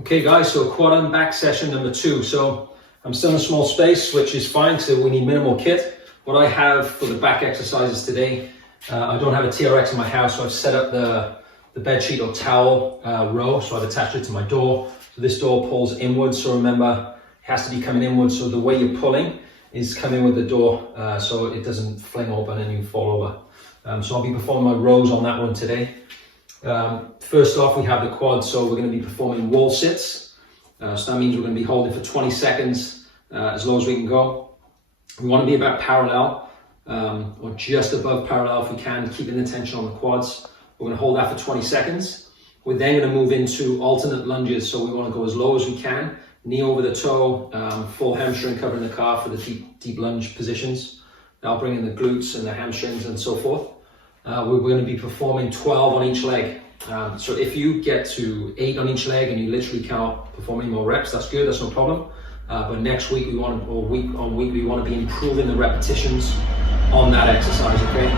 Okay guys, so quad and back session number 2. So I'm still in a small space, which is fine, so we need minimal kit. What I have for the back exercises today, I don't have a TRX in my house, so I've set up the bed sheet or towel row, so I've attached it to my door. So this door pulls inwards, so remember, it has to be coming inwards, so the way you're pulling is coming with the door, so it doesn't fling open and you fall over. So I'll be performing my rows on that one today. First off, we have the quad, so we're going to be performing wall sits. So that means we're going to be holding for 20 seconds, as low as we can go. We want to be about parallel, or just above parallel if we can, keeping the tension on the quads. We're going to hold that for 20 seconds. We're then going to move into alternate lunges, so we want to go as low as we can, knee over the toe, full hamstring covering the calf for the deep lunge positions. That'll bring in the glutes and the hamstrings and so forth. We're going to be performing 12 on each leg. So if you get to 8 on each leg and you literally cannot perform any more reps, that's good, that's no problem. But next week, or week on week, we want to be improving the repetitions on that exercise, okay?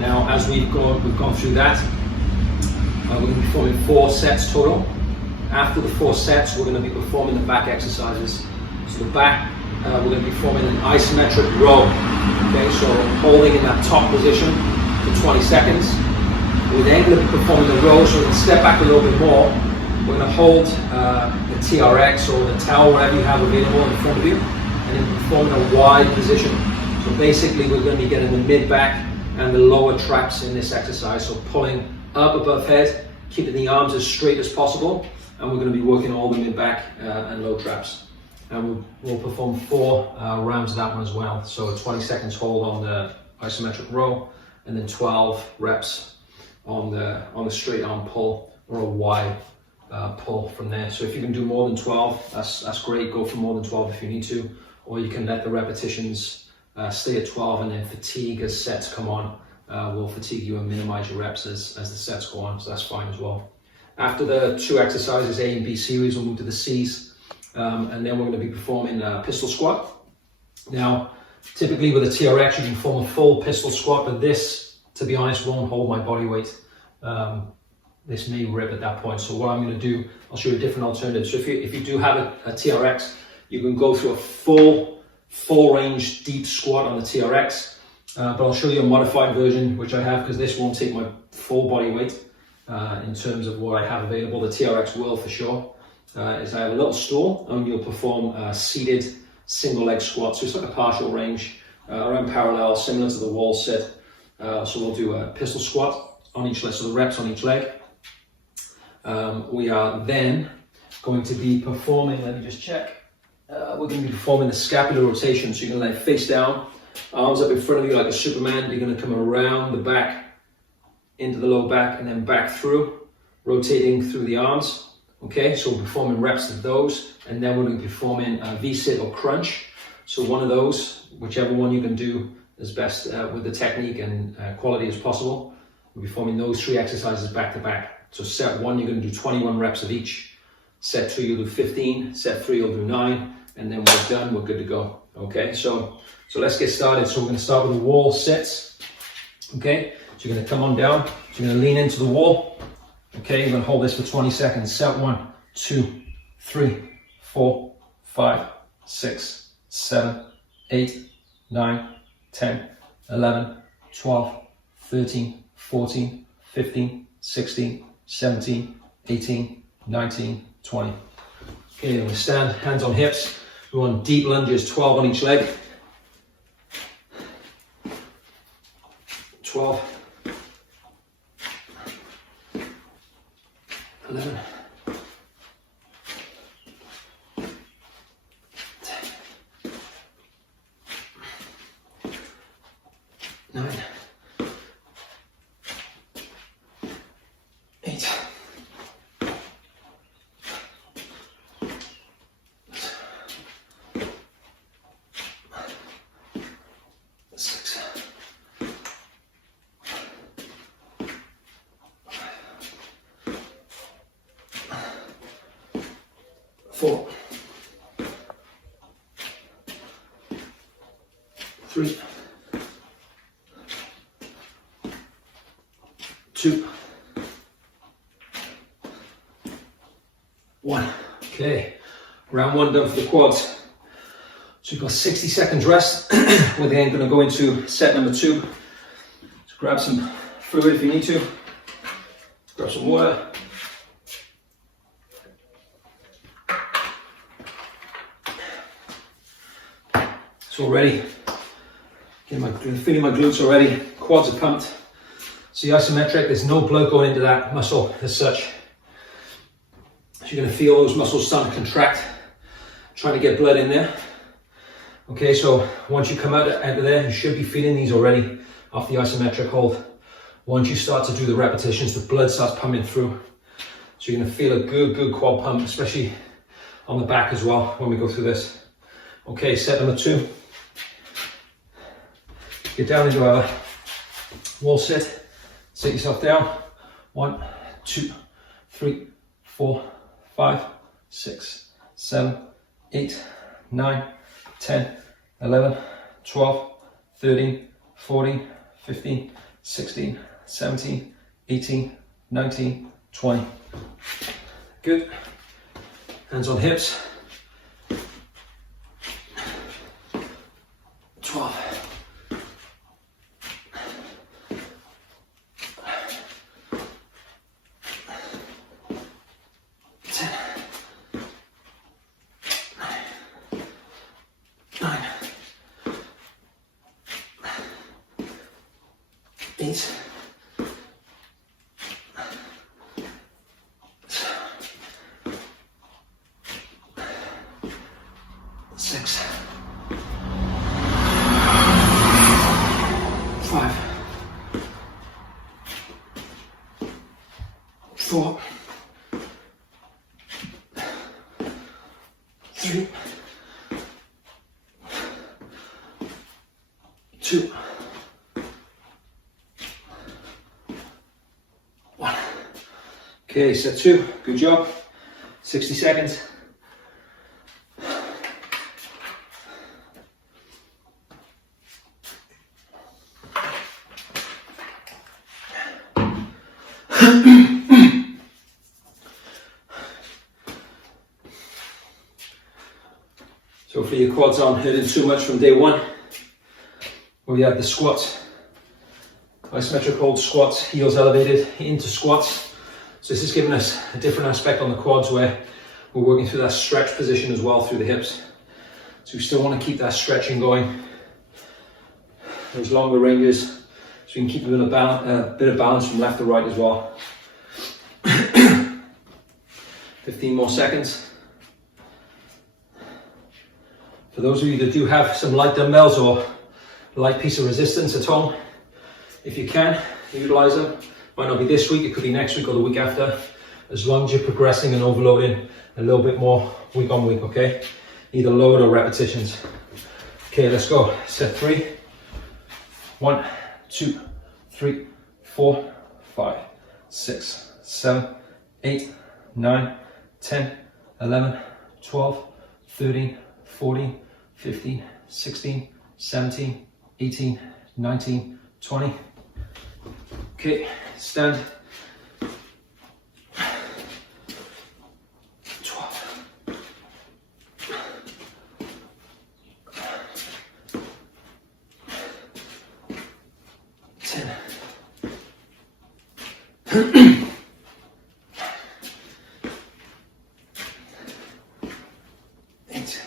Now, as we've gone through that, we're going to be performing 4 sets total. After the 4 sets, we're going to be performing the back exercises. So the back, we're going to be performing an isometric row. Okay, so holding in that top position for 20 seconds. We're then going to be performing the row, so we can step back a little bit more. We're going to hold the TRX or the towel, whatever you have available in front of you, and then performing a wide position. So basically, we're going to be getting the mid-back and the lower traps in this exercise. So pulling up above head, keeping the arms as straight as possible, and we're going to be working all the mid-back and low traps. And we'll perform 4 rounds of that one as well. So 20 seconds hold on the isometric row, and then 12 reps on the straight arm pull or a wide pull from there. So if you can do more than 12, that's great. Go for more than 12 if you need to, or you can let the repetitions stay at 12, and then fatigue as sets come on will fatigue you and minimize your reps as the sets go on. So that's fine as well. After the 2 exercises, A and B series, we'll move to the C's. And then we're going to be performing a pistol squat. Now, typically with a TRX, you can perform a full pistol squat, but this, to be honest, won't hold my body weight. This may rip at that point. So what I'm going to do, I'll show you a different alternative. So if you do have a TRX, you can go through a full range deep squat on the TRX. But I'll show you a modified version, which I have, because this won't take my full body weight in terms of what I have available. The TRX will for sure. Is I have a little stool, and you'll perform a seated single leg squat. So it's like a partial range around parallel, similar to the wall sit. So we'll do a pistol squat on each leg, so the reps on each leg. We are then going to be performing, let me just check. We're going to be performing the scapular rotation. So you're going to lay face down, arms up in front of you like a Superman. You're going to come around the back, into the low back, and then back through, rotating through the arms. Okay, so we're performing reps of those, and then we're going to be performing a V-sit or crunch. So one of those, whichever one you can do as best with the technique and quality as possible. We'll be performing those 3 exercises back to back. So set 1, you're going to do 21 reps of each. Set 2, you'll do 15. Set 3, you'll do 9. And then we're done, we're good to go. Okay, so let's get started. So we're going to start with the wall sits. Okay, so you're going to come on down. So you're going to lean into the wall. Okay, you're going to hold this for 20 seconds. Set 1, 2, 3, 4, 5, 6, 7, 8, 9, 10, 11, 12, 13, 14, 15, 16, 17, 18, 19, 20. Okay, we're going to stand, hands on hips. We want deep lunges, 12 on each leg. 12. 11, 10, 9, 8, 6, 4, 3, 2, 1. Okay, round 1 done for the quads. So you've got 60 seconds rest. We're then going to go into set number 2. So grab some fluid if you need to. Grab some water. So already, feeling my glutes already. Quads are pumped. So the isometric, there's no blood going into that muscle as such. So you're going to feel those muscles starting to contract, trying to get blood in there. Okay, so once you come out of there, you should be feeling these already off the isometric hold. Once you start to do the repetitions, the blood starts pumping through. So you're going to feel a good quad pump, especially on the back as well when we go through this. Okay, set number 2. Get down into our wall sit. Sit yourself down. 1, 2, 3, 4, 5, 6, 7, 8, 9, 10, 11, 12, 13, 14, 15, 16, 17, 18, 19, 20. Good. Hands on hips. 12. 10. 9. 8. 6. 5. 4. 3. 2. 1. Okay, set 2. Good job. 60 seconds. So hopefully your quads aren't hurting too much from day 1. We have the squats. Isometric hold squats, heels elevated into squats. So this is giving us a different aspect on the quads where we're working through that stretch position as well through the hips. So we still want to keep that stretching going. Those longer ranges, so you can keep a bit of balance from left to right as well. 15 more seconds. For those of you that do have some light dumbbells or a light piece of resistance at home, if you can, utilize them. Might not be this week, it could be next week or the week after, as long as you're progressing and overloading a little bit more week on week, okay? Either load or repetitions. Okay, let's go. Set 3. 1, 2, 3, 4, 5, 6, 7, 8, 9, 10, 11, 12, 13, 14, 15, 16, 17, 18, 19, 20. Okay, stand. 12. 10. 8.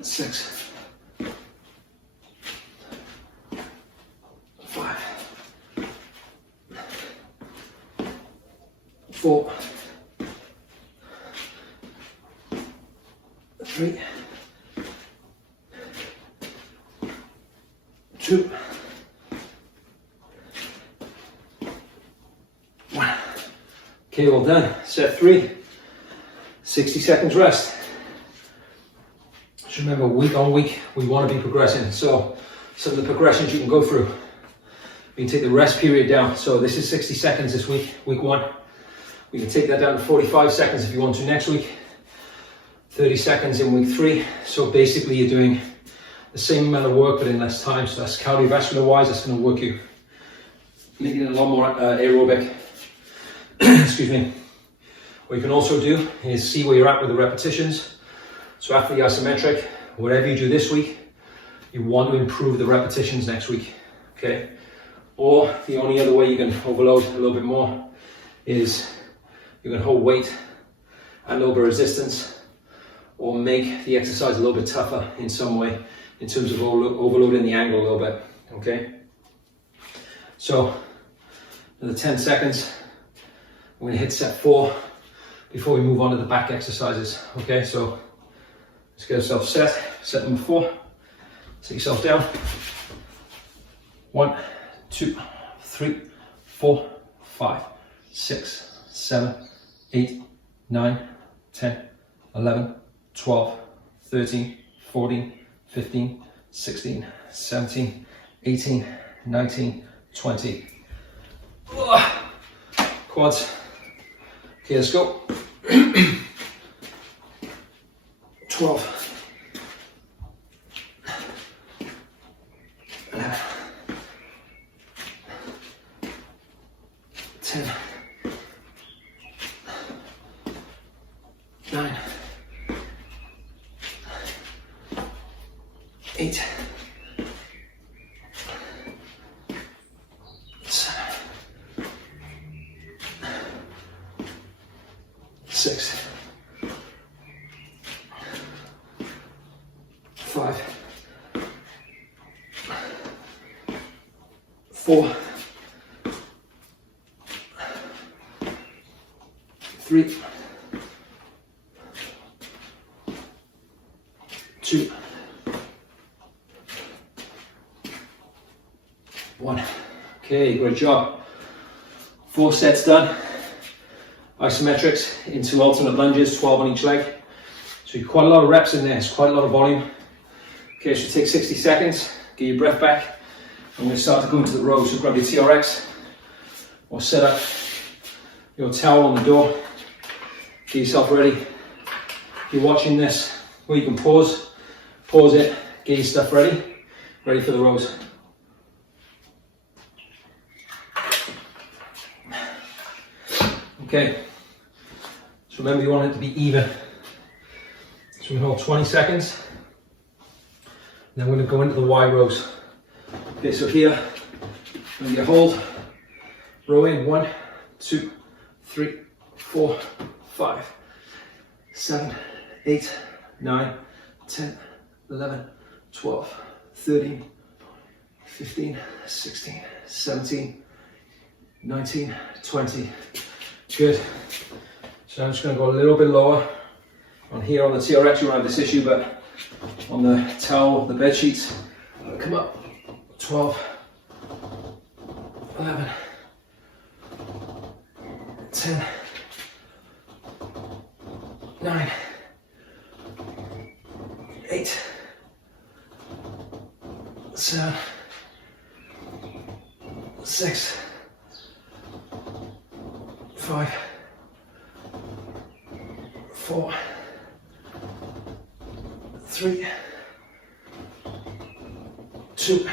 6. 5. 4. 3. 2. 1. Okay, well done. Set 3. 60 seconds rest. Just remember, week on week, we want to be progressing. So some of the progressions you can go through. We can take the rest period down. So this is 60 seconds this week, week 1. We can take that down to 45 seconds if you want to next week. 30 seconds in week 3. So basically you're doing the same amount of work but in less time. So that's cardiovascular wise, that's going to work you, making it a lot more aerobic. Excuse me. What you can also do is see where you're at with the repetitions. So after the isometric, whatever you do this week, you want to improve the repetitions next week, okay? Or the only other way you can overload a little bit more is you can hold weight at a little bit of resistance, or make the exercise a little bit tougher in some way in terms of overloading the angle a little bit, okay? So another 10 seconds. We're gonna hit set 4 before we move on to the back exercises, okay? So let's get ourselves set. Set number 4. Sit yourself down. 1, 2, 3, 4, 5, 6, 7, 8, 9, 10, 11, 12, 13, 14, 15, 16, 17, 18, 19, 20. Quads. Okay, let's go. 12. 11. 10. 9. 8. 7. 6. 5. 4. 3. 2. 1. Okay, great job. 4 sets done. Isometrics into alternate lunges, 12 on each leg. So quite a lot of reps in there, it's quite a lot of volume. Okay, so take 60 seconds, get your breath back. I'm going to start to go into the rows, so grab your TRX or set up your towel on the door. Get yourself ready. If you're watching this, well, you can pause it, get your stuff ready for the rows. Okay, so remember you want it to be even. So we hold 20 seconds, and then we're going to go into the Y rows. Okay, so here, when you hold, row in 1, 2, 3, 4, 5, 7, 8, 9, 10, 11, 12, 13, 15, 16, 17, 19, 20. Good. So I'm just going to go a little bit lower. On here on the TRX you won't have this issue, but on the towel, the bed sheets, I'm going to come up. 12, 11, 10, 9, 8, 7, 6, 5, 4, 3, 2,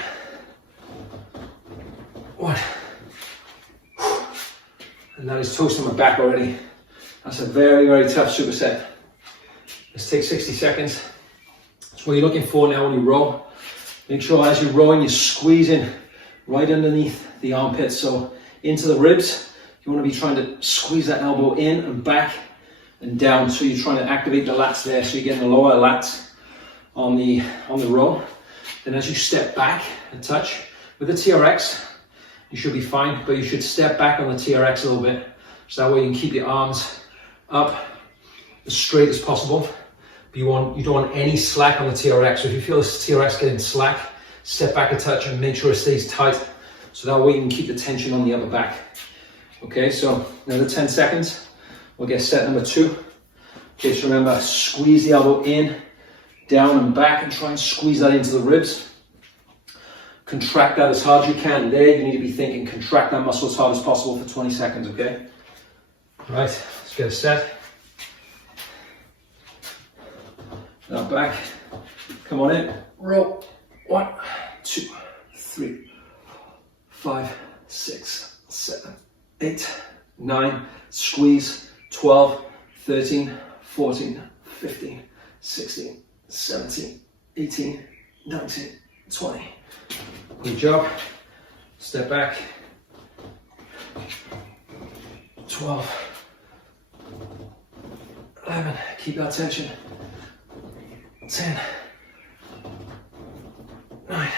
1. And that is toasting my back already. That's a very, very tough superset. Let's take 60 seconds. That's what you're looking for now when you row. Make sure as you're rowing, you're squeezing right underneath the armpits, so into the ribs. You want to be trying to squeeze that elbow in and back and down, so you're trying to activate the lats there, so you're getting the lower lats on the row. Then as you step back and touch with the TRX, you should be fine, but you should step back on the TRX a little bit, so that way you can keep your arms up as straight as possible. But you don't want any slack on the TRX. So if you feel this TRX getting slack, step back a touch and make sure it stays tight, so that way you can keep the tension on the upper back. Okay, so another 10 seconds. We'll get set number 2. Okay, so remember, squeeze the elbow in, down and back, and try and squeeze that into the ribs. Contract that as hard as you can. There, you need to be thinking, contract that muscle as hard as possible for 20 seconds, okay? All right, let's get it set. Now back, come on in. row. 1, 2, 3, 5, 6, 7, 8, 9, squeeze, 12, 13, 14, 15, 16, 17, 18, 19, 20. Good job. Step back. 12, 11, keep that tension. 10, 9,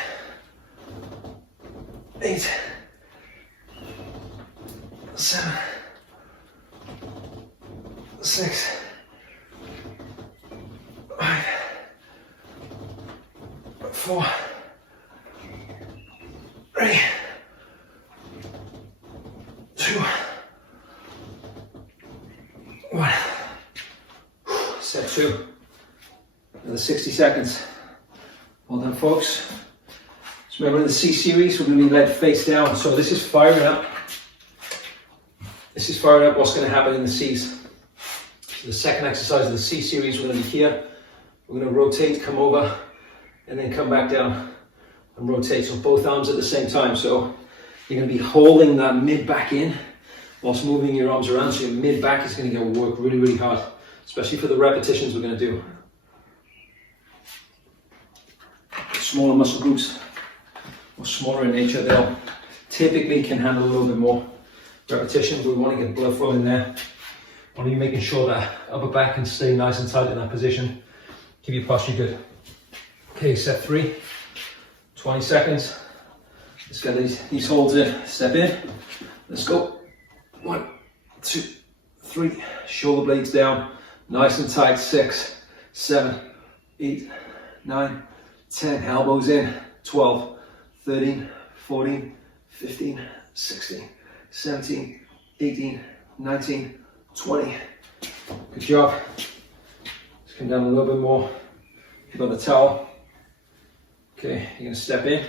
8, 7, 6, 5, 4, 3, 2, 1. Set 2. Another 60 seconds. Well done, folks. So remember, in the C series, we're going to be led face down. So this is firing up. This is firing up what's going to happen in the C's. So the second exercise of the C series, we're going to be here. We're going to rotate, come over, and then come back down and rotate. So both arms at the same time. So you're going to be holding that mid back in whilst moving your arms around. So your mid back is going to get work really, really hard, especially for the repetitions we're going to do. Smaller muscle groups, or smaller in nature, they'll typically can handle a little bit more repetitions. We want to get blood flow in there. Want to be making sure that upper back can stay nice and tight in that position. Keep your posture good. Okay, set 3, 20 seconds. Let's get these holds in. Step in. Let's go. 1, 2, 3. Shoulder blades down. Nice and tight. 6, 7, 8, 9, 10. Elbows in. 12, 13, 14, 15, 16, 17, 18, 19, 20. Good job. Let's come down a little bit more. Pick up the towel. Okay, you're going to step in,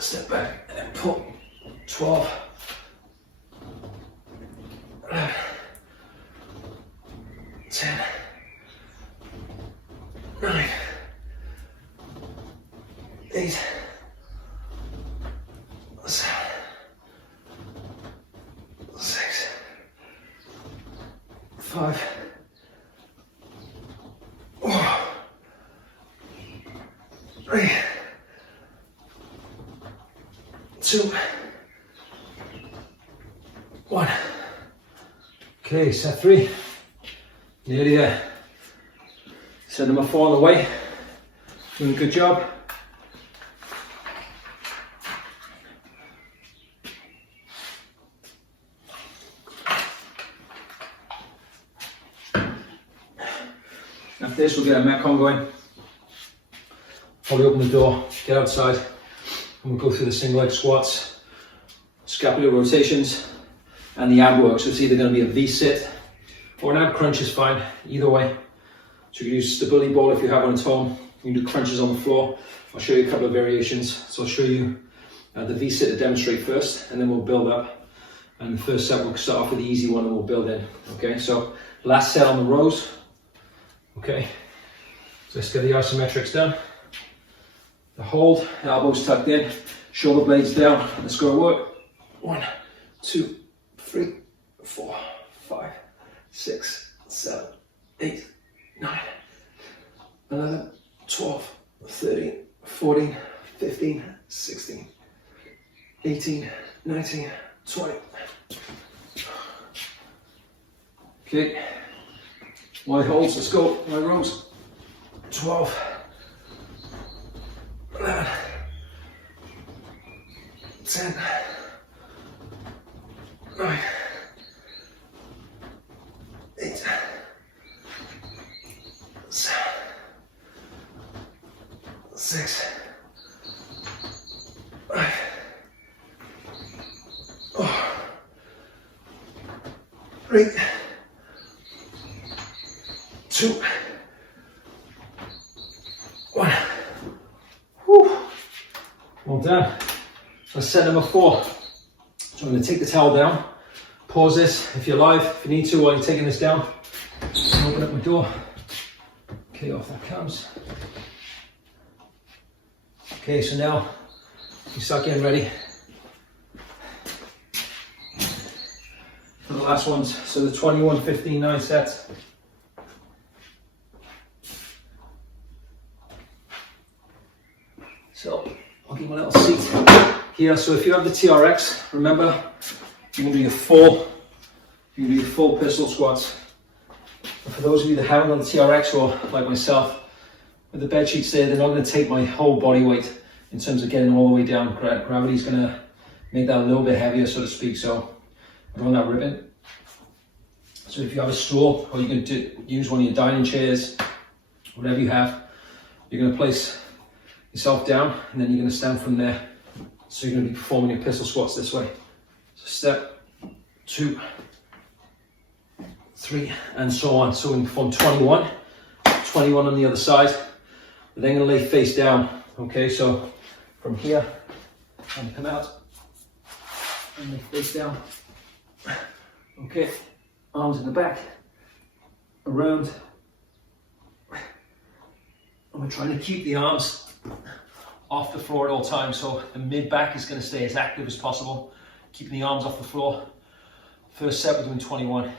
step back, and pull. 12, 11, 10, 9, 8, 7, 6, 5, 4, 3, 2, 1. Okay, set 3. Nearly there. Set number 4 on the way. Doing a good job. After this, we'll get a Metcon going. Probably open the door, get outside, and we'll go through the single leg squats, scapular rotations, and the ab work. So it's either going to be a V-sit or an ab crunch is fine, either way. So you can use stability ball if you have one at home. You can do crunches on the floor. I'll show you a couple of variations. So I'll show you the V-sit to demonstrate first, and then we'll build up. And the first set, we'll start off with the easy one and we'll build in. Okay, so last set on the rows. Okay, so let's get the isometrics done. The hold, elbows tucked in, shoulder blades down. Let's go to work. 1, 2, 3, 4, 5, 6, 7, 8, 9, 11, 12, 13, 14, 15, 16, 18, 19, 20. Okay. Wide holds, let's go. Wide rows. 12, 11, 10, 9, 8, 7, 6, 5, 4, 3, 2, 1. Whew. Well done. Let's set number 4. So I'm going to take the towel down. Pause this if you're live, if you need to, while you're taking this down. Open up my door. Okay, off that comes. Okay, so now you start getting ready for the last ones. So the 21, 15, 9 sets. So I'll give you a little seat here. So if you have the TRX, remember you can do your full pistol squats. And for those of you that haven't done the TRX, or like myself, with the bed sheets there, they're not going to take my whole body weight in terms of getting all the way down. Gravity's going to make that a little bit heavier, so to speak. So I'm on that ribbon. So if you have a stool, or you can use one of your dining chairs, whatever you have, you're going to place yourself down, and then you're going to stand from there. So you're going to be performing your pistol squats this way. So step, 2, 3, and so on. So we can perform 21 on the other side. We're then going to lay face down. Okay, so from here, and come out, and lay face down. Okay, arms in the back, around. And we're trying to keep the arms off the floor at all times, so the mid back is going to stay as active as possible, keeping the arms off the floor. First set, we're doing 21.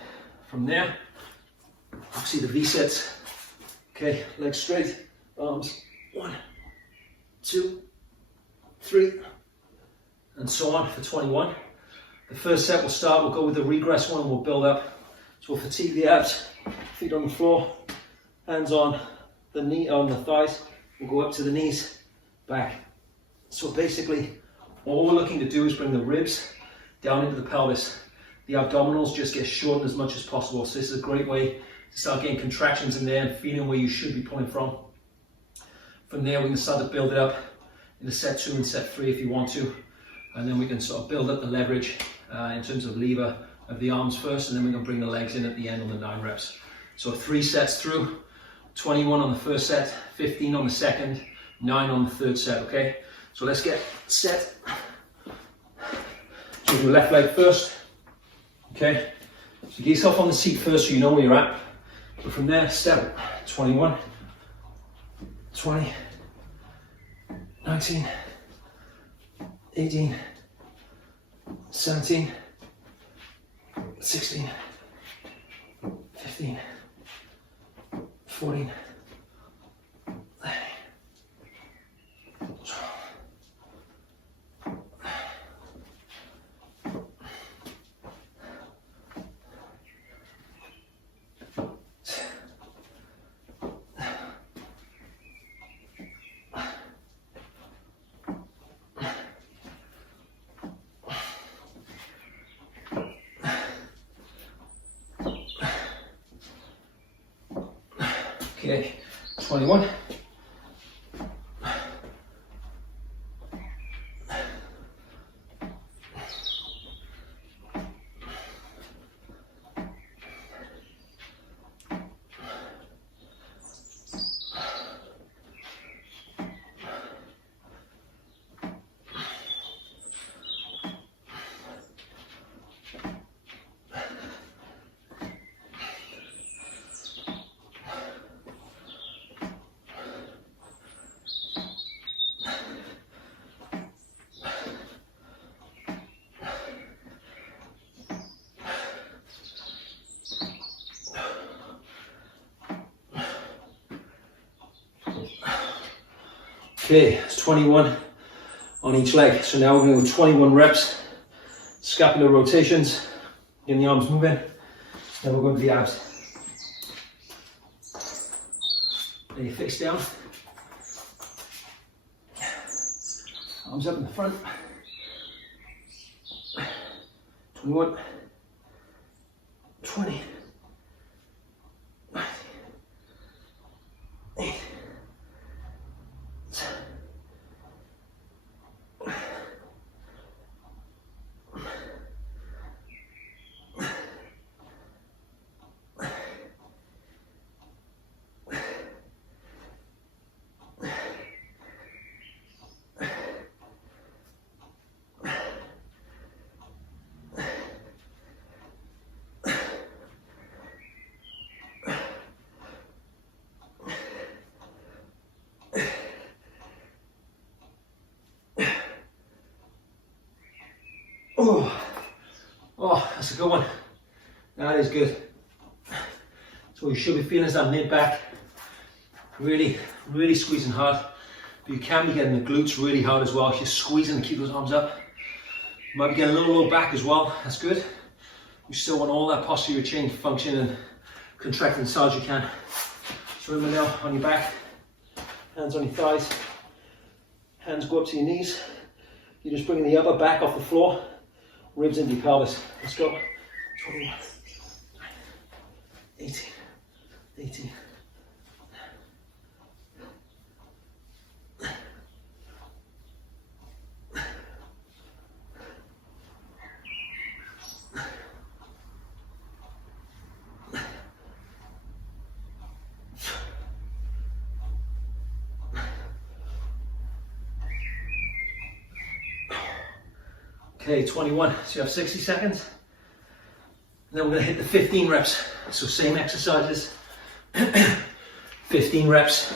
From there, see the V sets. Okay, legs straight, arms, 1, 2, 3, and so on for 21. The first set we'll go with the regress one, and we'll build up. So we'll fatigue the abs, feet on the floor, hands on the knee, on the thighs. We'll go up to the knees, back. So basically, all we're looking to do is bring the ribs down into the pelvis. The abdominals just get shortened as much as possible. So this is a great way to start getting contractions in there and feeling where you should be pulling from. From there, we can start to build it up into set 2 and set 3 if you want to. And then we can sort of build up the leverage in terms of lever of the arms first, and then we can bring the legs in at the end on the 9 reps. So 3 sets through, 21 on the first set, 15 on the second, 9 on the third set, okay? So let's get set. So we'll do left leg first, okay? So get yourself on the seat first so you know where you're at. So from there, step 21, 20, 19, 18, 17, 16, 15, 14, 21. Okay, it's 21 on each leg. So now we're going to go 21 reps, scapular rotations, getting the arms moving. Then we're going to the abs. Lay your face down. Arms up in the front. 21, 20, 8, 9, Oh, that's a good one. That is good. So you should be feeling is that mid back. Really, really squeezing hard. But you can be getting the glutes really hard as well. If you're squeezing to keep those arms up. You might be getting a little low back as well. That's good. You still want all that posterior chain to function and contract as hard as you can. So remember now, on your back, hands on your thighs, hands go up to your knees. You're just bringing the upper back off the floor, ribs into your pelvis. Let's go. 21, 18, 18. Okay, 21, so you have 60 seconds. And then we're gonna hit the 15 reps. So same exercises, 15 reps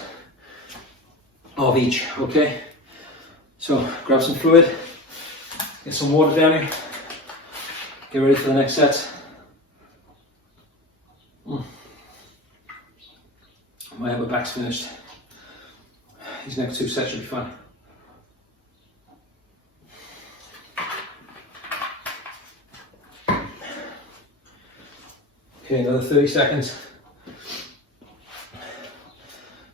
of each, okay? So grab some fluid, get some water down here, get ready for the next set. My upper back's finished. These next 2 sets should be fun. Okay, another 30 seconds.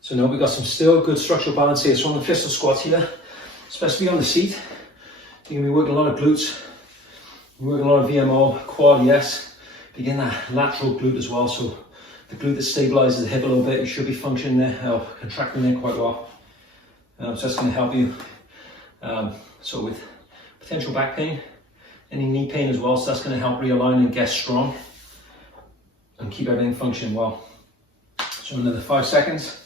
So now we've got some still good structural balance here. So on the pistol squats here, especially on the seat, you're gonna be working a lot of glutes. You're working a lot of VMO, quad, yes. Begin that lateral glute as well. So the glute that stabilizes the hip a little bit, you should be functioning there, or contracting there quite well. So that's gonna help you. So with potential back pain, any knee pain as well, so that's gonna help realign and get strong and keep everything functioning well. So another 5 seconds,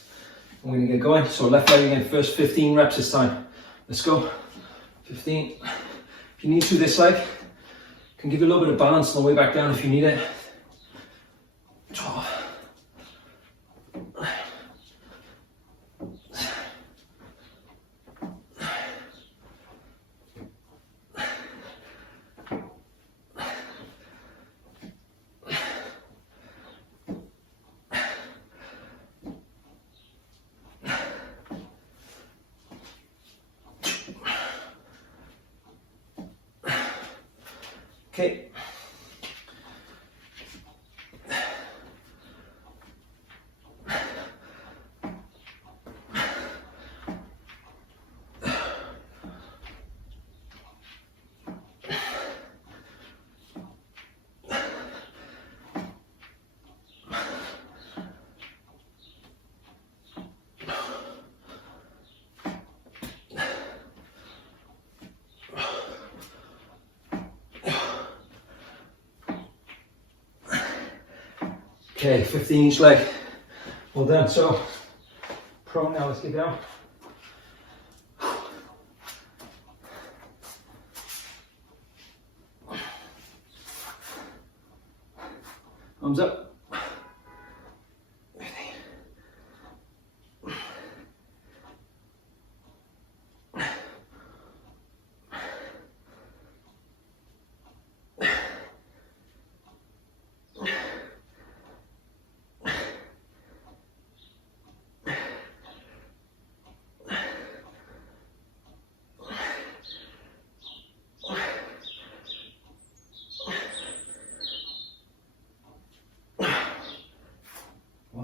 and we're gonna get going. So left leg again, first 15 reps this time. Let's go, 15. If you need to, this leg can give you a little bit of balance on the way back down if you need it. 12. Okay. Okay, 15 each leg. Well done. So, prone now, let's get down. Arms up.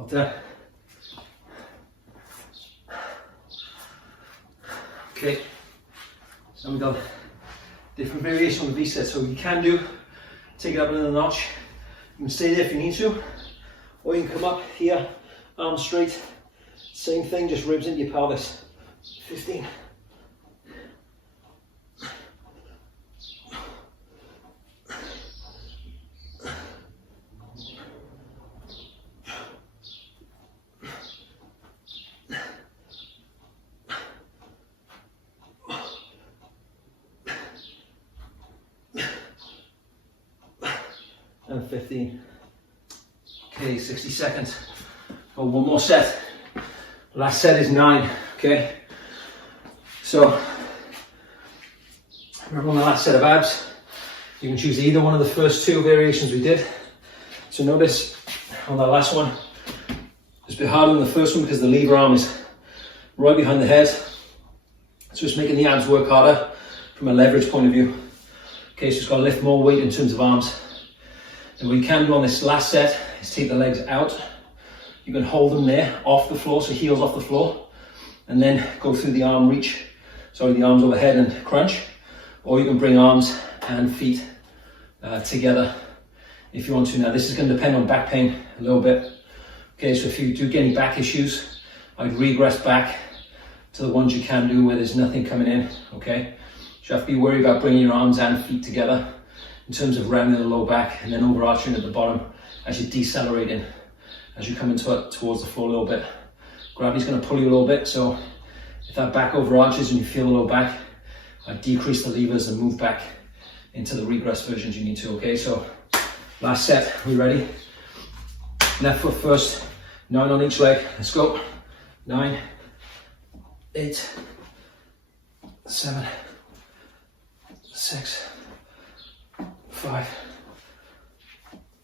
Done. Okay, so we've got different variation on the V set. So you can do, take it up another notch. You can stay there if you need to, or you can come up here, arms straight. Same thing, just ribs into your pelvis. 15. And 15. Okay, 60 seconds. Oh, one more set. Last set is 9. Okay. So remember on the last set of abs, You can choose either one of the first two variations we did. So notice on that last one, it's a bit harder than the first one because the lever arm is right behind the head. So it's making the abs work harder from a leverage point of view. Okay, so it's got to lift more weight in terms of arms. And what you can do on this last set is take the legs out. You can hold them there off the floor, so heels off the floor, and then go through the arm reach, the arms overhead and crunch. Or you can bring arms and feet together if you want to. Now this is going to depend on back pain a little bit. Okay, so if you do get any back issues, I'd regress back to the ones you can do where there's nothing coming in, okay? So you have to be worried about bringing your arms and feet together in terms of rounding the low back and then overarching at the bottom as you're decelerating, as you're coming towards the floor a little bit. Gravity's going to pull you a little bit, so if that back overarches and you feel a low back, I decrease the levers and move back into the regress versions you need to, okay? So last set, we ready? Left foot first, 9 on each leg, let's go. 9, 8, 7, 6, 5,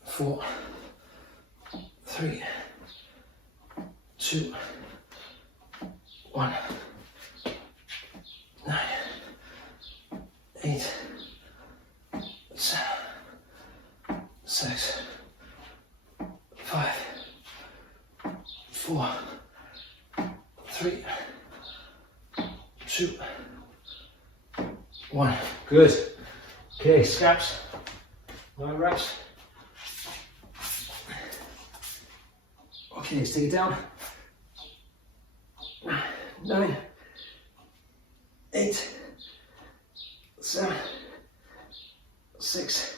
4, 3, 2, 1, 9, 8, 7, 6, 5, 4, 3, 2, 1. Good. Okay, scaps. 9 reps. Okay, let's take it down. 9, 8, 7, 6,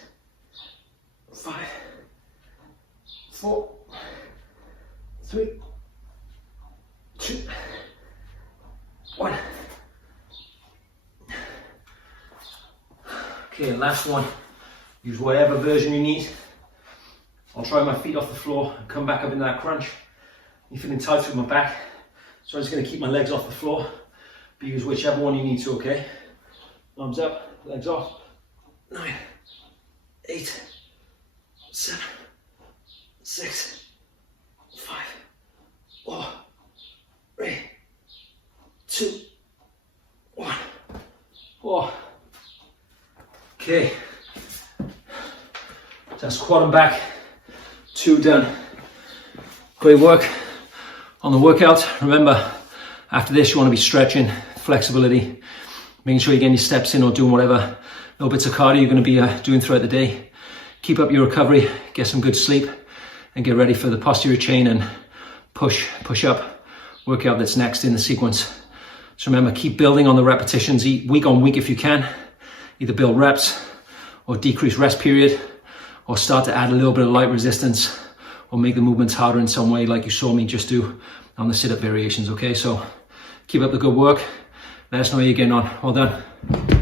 5, 4, 3, 2, 1. Okay, last one. Use whatever version you need. I'll try my feet off the floor and come back up into that crunch. You're feeling tight through my back, so I'm just going to keep my legs off the floor, but use whichever one you need to, okay? Arms up, legs off. 9, 8, 7, 6, 5, 4, 3, 2, 1. 4. Okay. That's quad and back. 2 done. Great work on the workout. Remember, after this you want to be stretching, flexibility, making sure you're getting your steps in or doing whatever little bits of cardio you're going to be doing throughout the day. Keep up your recovery, get some good sleep, and get ready for the posterior chain and push up workout that's next in the sequence. So remember, keep building on the repetitions week on week if you can. Either build reps or decrease rest period, or start to add a little bit of light resistance, or make the movements harder in some way like you saw me just do on the sit-up variations, okay? So keep up the good work. Let us know how you're getting on. Well done.